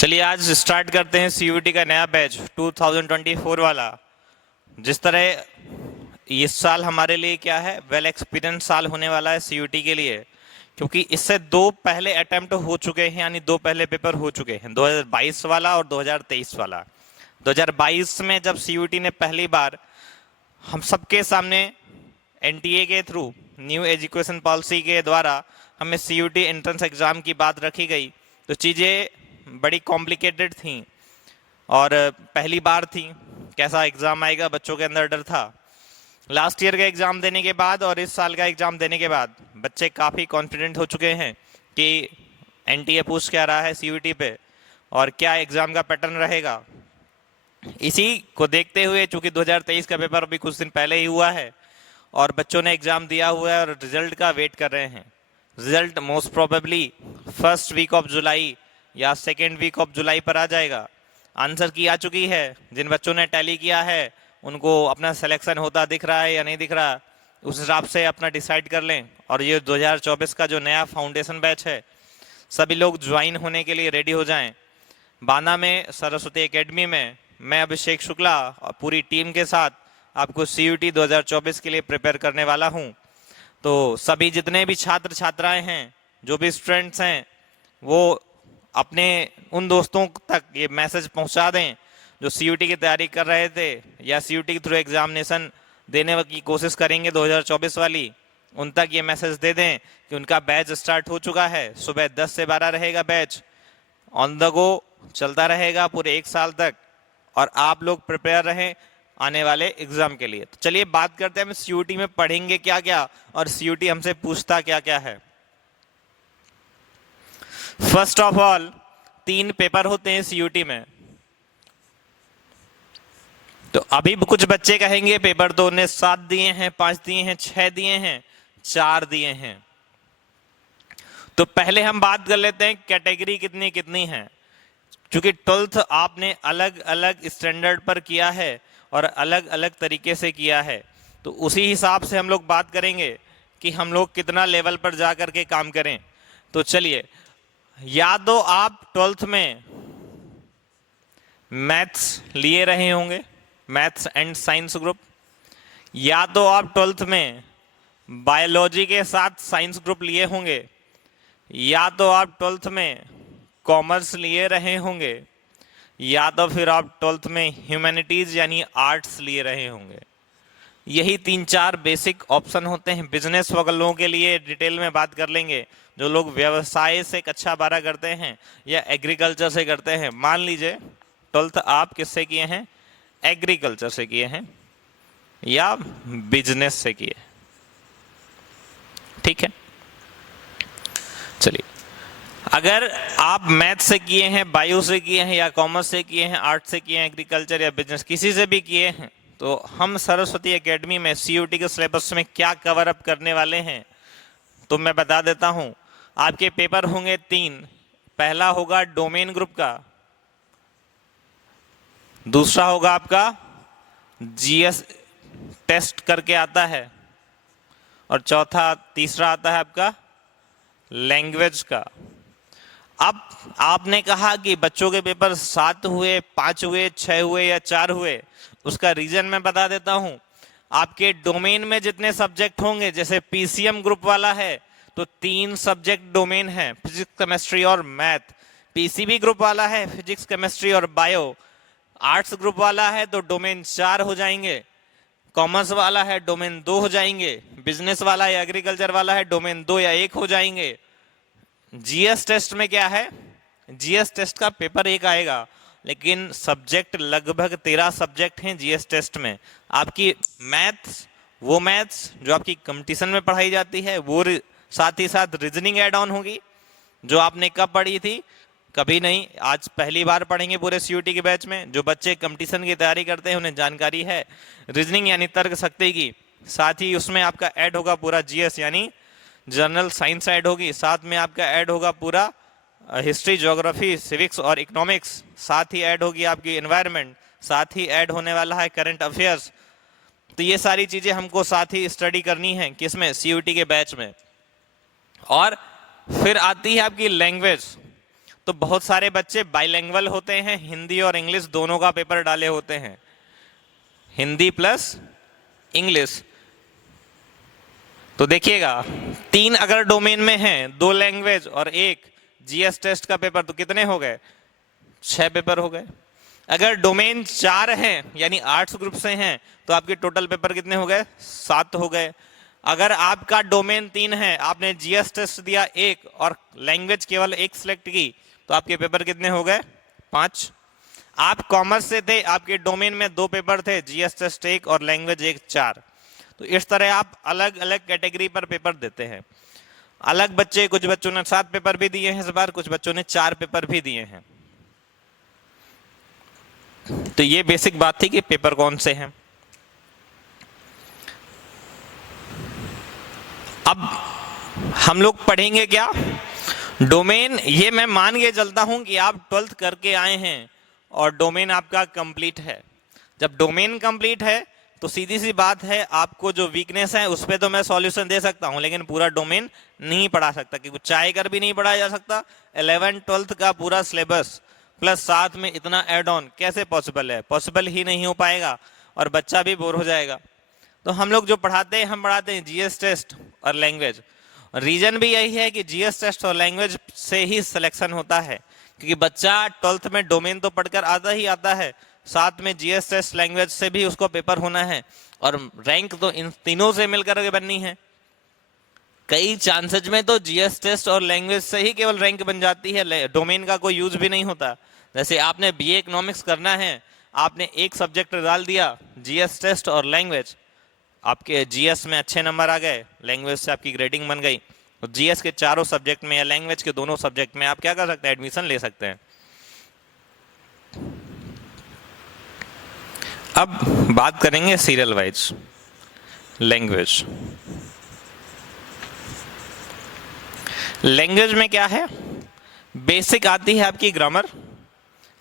चलिए आज स्टार्ट करते हैं सीयूटी का नया बैच 2024 वाला। जिस तरह इस साल हमारे लिए क्या है, वेल एक्सपीरियंस साल होने वाला है सीयूटी के लिए, क्योंकि इससे दो पहले अटेम्प्ट हो चुके हैं, यानी दो पहले पेपर हो चुके हैं, 2022 वाला और 2023 वाला। 2022 में जब सीयूटी ने पहली बार हम सबके सामने एनटीए के थ्रू न्यू एजुकेशन पॉलिसी के द्वारा हमें सीयूटी एंट्रेंस एग्ज़ाम की बात रखी गई, तो चीज़ें बड़ी कॉम्प्लिकेटेड थी और पहली बार थी। कैसा एग्ज़ाम आएगा, बच्चों के अंदर डर था। लास्ट ईयर का एग्ज़ाम देने के बाद और इस साल का एग्ज़ाम देने के बाद बच्चे काफ़ी कॉन्फिडेंट हो चुके हैं कि एनटीए पूछ क्या रहा है सीयूटी पे और क्या एग्ज़ाम का पैटर्न रहेगा। इसी को देखते हुए चूंकि 2023 का पेपर अभी कुछ दिन पहले ही हुआ है और बच्चों ने एग्ज़ाम दिया हुआ है और रिजल्ट का वेट कर रहे हैं। Result most probably first week of July या सेकेंड वीक ऑफ जुलाई पर आ जाएगा। आंसर की आ चुकी है। जिन बच्चों ने टैली किया है उनको अपना सिलेक्शन होता दिख रहा है या नहीं दिख रहा, उस हिसाब से अपना डिसाइड कर लें। और ये 2024 का जो नया फाउंडेशन बैच है, सभी लोग ज्वाइन होने के लिए रेडी हो जाएं। बाना में सरस्वती एकेडमी में मैं अभिषेक शुक्ला और पूरी टीम के साथ आपको सीयूटी 2024 के लिए प्रिपेयर करने वाला हूं। तो सभी जितने भी छात्र छात्राएं हैं, जो भी स्टूडेंट्स हैं, वो अपने उन दोस्तों तक ये मैसेज पहुंचा दें जो सीयूटी की तैयारी कर रहे थे या सीयूटी के थ्रू एग्जामिनेशन देने की कोशिश करेंगे 2024 वाली। उन तक ये मैसेज दे दें कि उनका बैच स्टार्ट हो चुका है। सुबह 10 से 12 रहेगा बैच, ऑन द गो चलता रहेगा पूरे एक साल तक और आप लोग प्रिपेयर रहें आने वाले एग्जाम के लिए। तो चलिए बात करते हैं हम सीयूटी में पढ़ेंगे क्या क्या और सीयूटी हमसे पूछता क्या क्या है। फर्स्ट ऑफ ऑल 3 पेपर होते हैं सीयूटी में। तो अभी कुछ बच्चे कहेंगे पेपर तो उन्हें 7 दिए हैं, 5 दिए हैं, 6 दिए हैं, 4 दिए हैं। तो पहले हम बात कर लेते हैं कैटेगरी कितनी कितनी है। क्योंकि 12th आपने अलग अलग स्टैंडर्ड पर किया है और अलग अलग तरीके से किया है, तो उसी हिसाब से हम लोग बात करेंगे कि हम लोग कितना लेवल पर जा कर के काम करें। तो चलिए, या तो आप 12th में मैथ्स लिए रहे होंगे, मैथ्स एंड साइंस ग्रुप, या तो आप 12th में बायोलॉजी के साथ साइंस ग्रुप लिए होंगे, या तो आप 12th में कॉमर्स लिए रहे होंगे, या तो फिर आप 12th में ह्यूमैनिटीज यानी आर्ट्स लिए रहे होंगे। यही 3-4 बेसिक ऑप्शन होते हैं। बिजनेस वालों के लिए डिटेल में बात कर लेंगे, जो लोग व्यवसाय से कक्षा 12 करते हैं या एग्रीकल्चर से करते हैं। मान लीजिए 12th आप किससे किए हैं, एग्रीकल्चर से किए हैं या बिजनेस से किए, ठीक है। चलिए, अगर आप मैथ से किए हैं, बायो से किए हैं या कॉमर्स से किए हैं, आर्ट से किए हैं, एग्रीकल्चर या बिजनेस किसी से भी किए हैं, तो हम सरस्वती एकेडमी में सीयूटी के सिलेबस में क्या कवर अप करने वाले हैं तो मैं बता देता हूं। आपके पेपर होंगे 3। पहला होगा डोमेन ग्रुप का, दूसरा होगा आपका जीएस टेस्ट करके आता है, और तीसरा आता है आपका लैंग्वेज का। अब आपने कहा कि बच्चों के पेपर 7 हुए, 5 हुए, 6 हुए या 4 हुए, उसका रीजन मैं बता देता हूं। आपके डोमेन में जितने सब्जेक्ट होंगे, जैसे पीसीएम ग्रुप वाला है तो 3 सब्जेक्ट डोमेन है, फिजिक्स, केमिस्ट्री और मैथ। पीसीबी ग्रुप वाला है फिजिक्स, केमिस्ट्री और बायो। आर्ट्स ग्रुप वाला है तो डोमेन 4 हो जाएंगे। कॉमर्स वाला है डोमेन 2 हो जाएंगे। बिजनेस वाला है, एग्रीकल्चर वाला है, डोमेन 2 या 1 हो जाएंगे। जीएस टेस्ट में क्या है, जीएस टेस्ट का पेपर 1 आएगा, लेकिन सब्जेक्ट लगभग 13 सब्जेक्ट हैं जीएस टेस्ट में। आपकी मैथ्स, वो मैथ्स जो आपकी कंपटीशन में पढ़ाई जाती है, वो साथ ही साथ रीजनिंग एड ऑन होगी, जो आपने कब पढ़ी थी, कभी नहीं, आज पहली बार पढ़ेंगे पूरे सीयूटी के बैच में। जो बच्चे कंपटीशन की तैयारी करते हैं उन्हें जानकारी है रीजनिंग यानी तर्क शक्ति की। साथ ही उसमें आपका ऐड होगा पूरा जीएस यानी जनरल साइंस ऐड होगी। साथ में आपका ऐड होगा पूरा हिस्ट्री, ज्योग्राफी, सिविक्स और इकोनॉमिक्स। साथ ही ऐड होगी आपकी एनवायरनमेंट। साथ ही ऐड होने वाला है करंट अफेयर्स। तो ये सारी चीजें हमको साथ ही स्टडी करनी है किसमें, सीयूटी के बैच में। और फिर आती है आपकी लैंग्वेज। तो बहुत सारे बच्चे बाइलिंगुअल होते हैं, हिंदी और इंग्लिश दोनों का पेपर डाले होते हैं, हिंदी प्लस इंग्लिश। तो देखिएगा 3 अगर डोमेन में हैं, 2 लैंग्वेज और 1 जीएस टेस्ट का पेपर, तो कितने हो गए? 6 पेपर हो गए। अगर डोमेन 4 हैं यानी आर्ट्स ग्रुप से हैं तो आपके टोटल पेपर कितने हो गए? 7 हो गए। अगर आपका डोमेन 3 है, आपने जीएस टेस्ट दिया 1 और लैंग्वेज केवल 1 सिलेक्ट की, तो आपके पेपर कितने हो गए? 5। आप कॉमर्स से थे, आपके डोमेन में 2 पेपर थे, जीएस टेस्ट 1 और लैंग्वेज 1, 4। तो इस तरह आप अलग अलग कैटेगरी पर पेपर देते हैं। अलग बच्चे, कुछ बच्चों ने 7 पेपर भी दिए हैं इस बार, कुछ बच्चों ने 4 पेपर भी दिए हैं। तो ये बेसिक बात थी कि पेपर कौन से हैं। अब हम लोग पढ़ेंगे क्या? डोमेन, ये मैं मान के चलता हूं कि आप 12th करके आए हैं और डोमेन आपका कंप्लीट है। जब डोमेन कंप्लीट है तो सीधी सी बात है, आपको जो वीकनेस है उस पर तो मैं सॉल्यूशन दे सकता हूं, लेकिन पूरा डोमेन नहीं पढ़ा सकता, क्योंकि चाह कर भी नहीं पढ़ाया जा सकता। 11th 12th का पूरा सिलेबस प्लस साथ में इतना एड ऑन कैसे पॉसिबल है? पॉसिबल ही नहीं हो पाएगा और बच्चा भी बोर हो जाएगा। तो हम लोग जो पढ़ाते हैं, हम पढ़ाते हैं जीएस टेस्ट और लैंग्वेज। रीजन भी यही है कि जीएस टेस्ट और लैंग्वेज से ही सिलेक्शन होता है, क्योंकि बच्चा 12th में डोमेन तो पढ़कर आता ही आता है, साथ में जीएस टेस्ट लैंग्वेज से भी उसको पेपर होना है, और रैंक तो इन तीनों से मिलकर के बननी है। कई चांसेज में तो जीएस टेस्ट और लैंग्वेज से ही केवल रैंक बन जाती है, डोमेन का कोई यूज भी नहीं होता। जैसे आपने बीए इकोनॉमिक्स करना है, आपने एक सब्जेक्ट डाल दिया जीएस टेस्ट और लैंग्वेज, आपके जीएस में अच्छे नंबर आ गए, लैंग्वेज से आपकी ग्रेडिंग बन गई, तो जीएस के चारों सब्जेक्ट में या लैंग्वेज के दोनों सब्जेक्ट में आप क्या कर सकते हैं? एडमिशन ले सकते हैं। अब बात करेंगे सीरियल वाइज। लैंग्वेज, लैंग्वेज में क्या है? बेसिक आती है आपकी ग्रामर,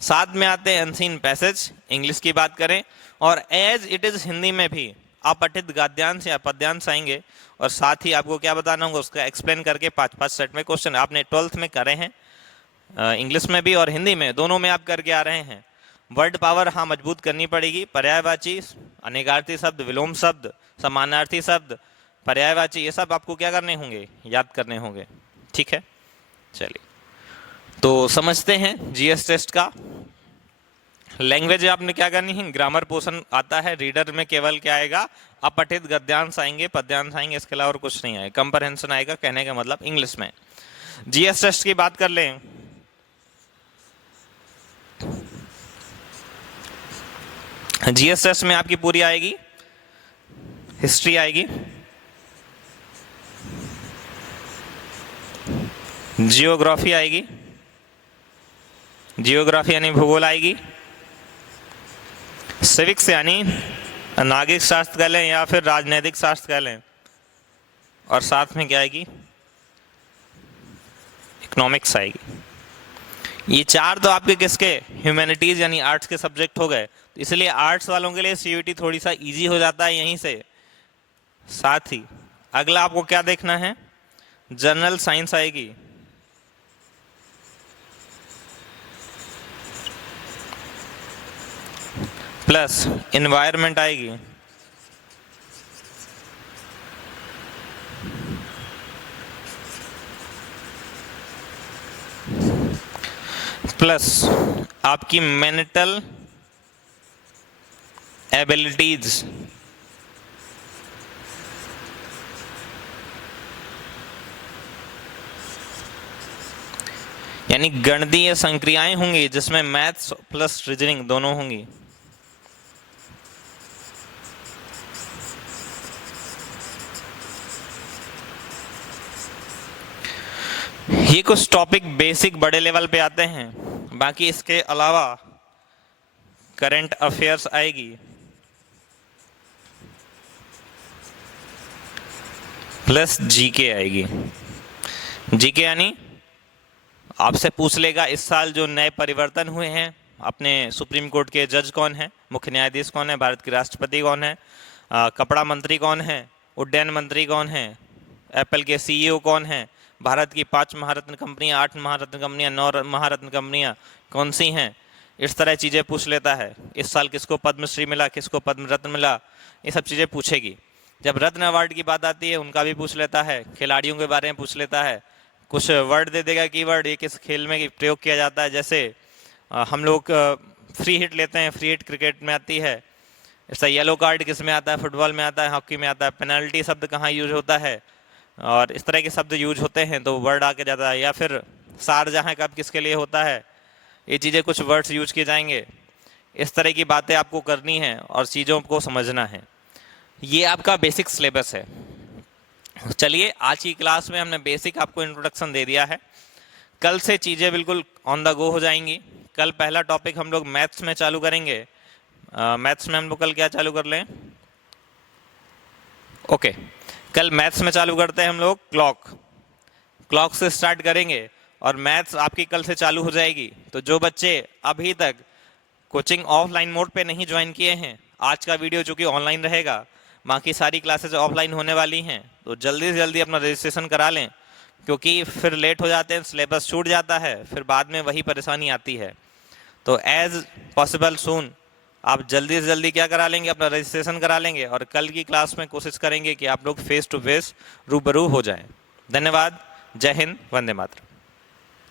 साथ में आते हैं अनसीन पैसेज, इंग्लिश की बात करें, और एज इट इज हिंदी में भी अपठित गद्यांश या पद्यांश आएंगे, और साथ ही आपको क्या बताना होगा उसका एक्सप्लेन करके 5-5 सेट में क्वेश्चन आपने 12th में करे हैं, इंग्लिश में भी और हिंदी में, दोनों में आप करके आ रहे हैं। वर्ड पावर हाँ मजबूत करनी पड़ेगी, पर्यायवाची, अनेकार्थी शब्द, विलोम शब्द, समानार्थी शब्द, पर्यायवाची, ये सब आपको क्या करने होंगे? याद करने होंगे। ठीक है, चलिए तो समझते हैं जीएस टेस्ट का। लैंग्वेज आपने क्या करनी है? ग्रामर पोर्शन आता है, रीडर में केवल क्या आएगा? अपठित गद्यांश आएंगे, पद्यांश आएंगे, इसके अलावा और कुछ नहीं आएगा। कंप्रहेंशन आएगा, कहने का मतलब इंग्लिश में। जीएस टेस्ट की बात कर लें, जीएस टेस्ट में आपकी पूरी आएगी, हिस्ट्री आएगी, जियोग्राफी आएगी, जियोग्राफी यानी भूगोल आएगी, सिविक्स यानी नागरिक शास्त्र कह लें या फिर राजनैतिक शास्त्र कह लें, और साथ में क्या आएगी? इकोनॉमिक्स आएगी। ये 4 तो आपके किसके? ह्यूमैनिटीज यानी आर्ट्स के सब्जेक्ट हो गए, तो इसलिए आर्ट्स वालों के लिए सीयूटी थोड़ी सा इजी हो जाता है यहीं से। साथ ही अगला आपको क्या देखना है? जनरल साइंस आएगी, प्लस एनवायरनमेंट आएगी, प्लस आपकी मेंटल एबिलिटीज, यानी गणितीय संक्रियाएं होंगी जिसमें मैथ्स प्लस रीजनिंग दोनों होंगी। ये कुछ टॉपिक बेसिक बड़े लेवल पे आते हैं, बाकी इसके अलावा करंट अफेयर्स आएगी, प्लस जीके आएगी। जीके यानी आपसे पूछ लेगा इस साल जो नए परिवर्तन हुए हैं, अपने सुप्रीम कोर्ट के जज कौन है, मुख्य न्यायाधीश कौन है, भारत के राष्ट्रपति कौन है, कपड़ा मंत्री कौन है, उड्डयन मंत्री कौन है, एप्पल के सीईओ कौन है, भारत की 5 महारत्न कंपनियां, 8 महारत्न कंपनियां, 9 महारत्न कंपनियां कौन सी हैं, इस तरह चीज़ें पूछ लेता है। इस साल किसको पद्मश्री मिला, किसको पद्म रत्न मिला, ये सब चीज़ें पूछेगी। जब रत्न अवार्ड की बात आती है उनका भी पूछ लेता है, खिलाड़ियों के बारे में पूछ लेता है, कुछ वर्ड दे देगा, कीवर्ड, ये किस खेल में प्रयोग किया जाता है। जैसे हम लोग फ्री हिट लेते हैं, फ्री हिट क्रिकेट में आती है। ऐसा येलो कार्ड किस में आता है, फुटबॉल में आता है, हॉकी में आता है। पेनल्टी शब्द कहाँ यूज होता है, और इस तरह के शब्द यूज होते हैं तो वर्ड आके जाता है। या फिर शारजहाँ कब किसके लिए होता है, ये चीज़ें कुछ वर्ड्स यूज किए जाएंगे। इस तरह की बातें आपको करनी है और चीज़ों को समझना है। ये आपका बेसिक सिलेबस है। चलिए, आज की क्लास में हमने बेसिक आपको इंट्रोडक्शन दे दिया है। कल से चीज़ें बिल्कुल ऑन द गो हो जाएंगी। कल पहला टॉपिक हम लोग मैथ्स में चालू करेंगे। मैथ्स में हम लोग कल क्या चालू कर लें, ओके, कल मैथ्स में चालू करते हैं हम लोग क्लॉक से स्टार्ट करेंगे और मैथ्स आपकी कल से चालू हो जाएगी। तो जो बच्चे अभी तक कोचिंग ऑफलाइन मोड पे नहीं ज्वाइन किए हैं, आज का वीडियो चूँकि ऑनलाइन रहेगा, बाकी सारी क्लासेज ऑफलाइन होने वाली हैं, तो जल्दी से जल्दी अपना रजिस्ट्रेशन करा लें, क्योंकि फिर लेट हो जाते हैं, सिलेबस छूट जाता है, फिर बाद में वही परेशानी आती है। तो एज पॉसिबल सून आप जल्दी से जल्दी क्या करा लेंगे, अपना रजिस्ट्रेशन करा लेंगे और कल की क्लास में कोशिश करेंगे कि आप लोग फेस टू फेस रूबरू हो जाएं। धन्यवाद। जय हिंद, वंदे मातरम।